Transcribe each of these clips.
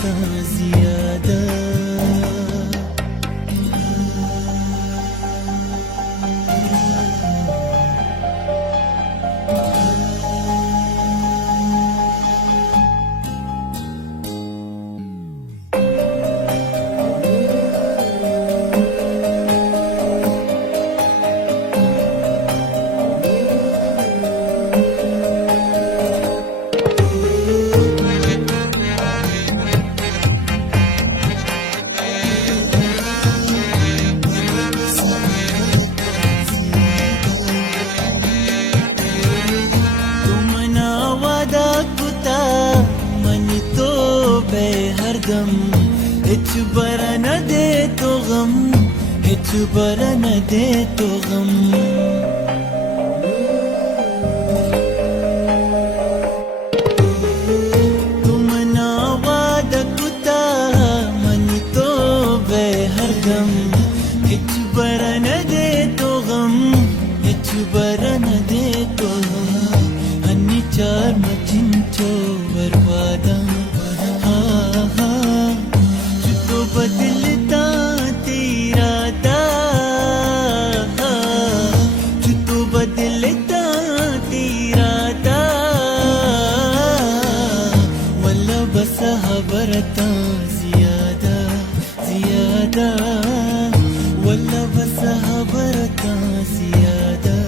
खबरता ज़ियादा हरदम हिच बरा न दे तो गम, हिच बरा न दे तो गम। तुम ना वादा कुता मन तो बे हरदम हिच बरा न दे तो गम, हिच बरा न दे तो गम। अन्नी चार मचिंचो बर्बादा बदलता तेरा दा, जो बदलता तेरा दा। वल्ला बस खबरता ज़ियादा ज़ियादा, वल्ला बस खबरता ज़ियादा।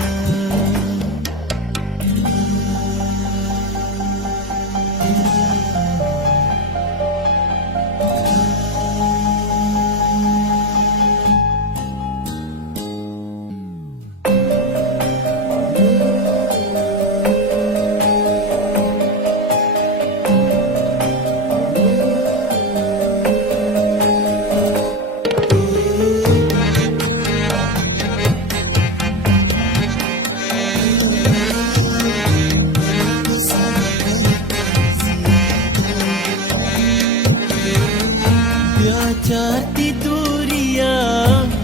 चाहती दूरिया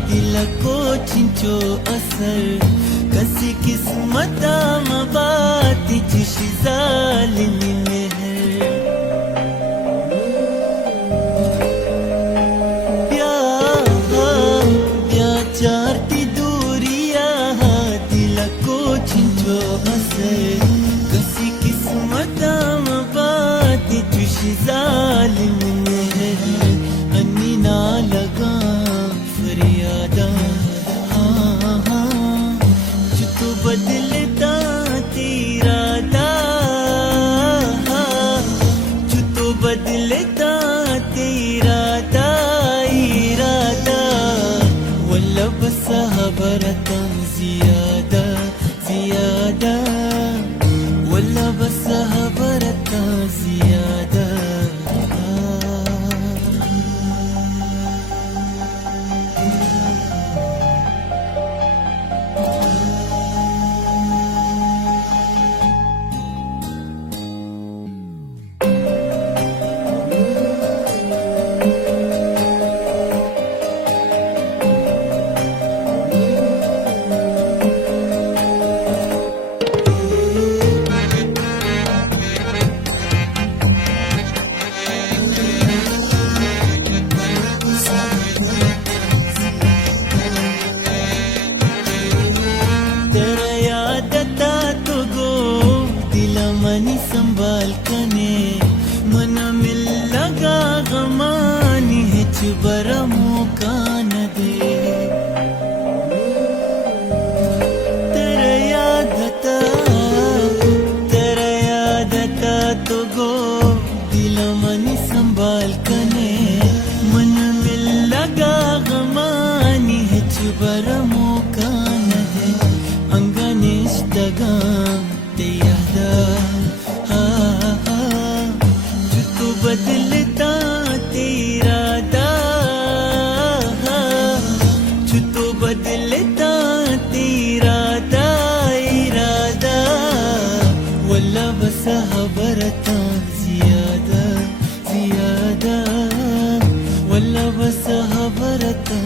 दिल को छिंचो असर, कसी किस्मत मबाती चिशी जालिमी मेहर। या चाहती दूरिया दिल को छिंचो असर, कसी किस्मत मबाती चिशी जालिमी मेहर। अन्नी ना लगा फरियादा, हाँ हाँ जो तो बदलता तेरा दा, जो तो बदलता तेरा दा इरादा। वल्ला बस खबरता ज़ियादा ज़ियादा, वल्ला बस खबरता ज़ियादा। मनी संभाल कने मना मिल लगा गमानी, हिच बरा मौका न दे। तेरा याद था तो गो दिल मनी संभाल कने मना मिल लगा गमानी, हिच बरा मौका न दे। अंगनिश दगा तेयादा बदलता तेरा दा, जो तो बदलता तेरा दा इरादा। वल्ला बस खबरता ज़ियादा ज़ियादा, वल्ला बस खबरता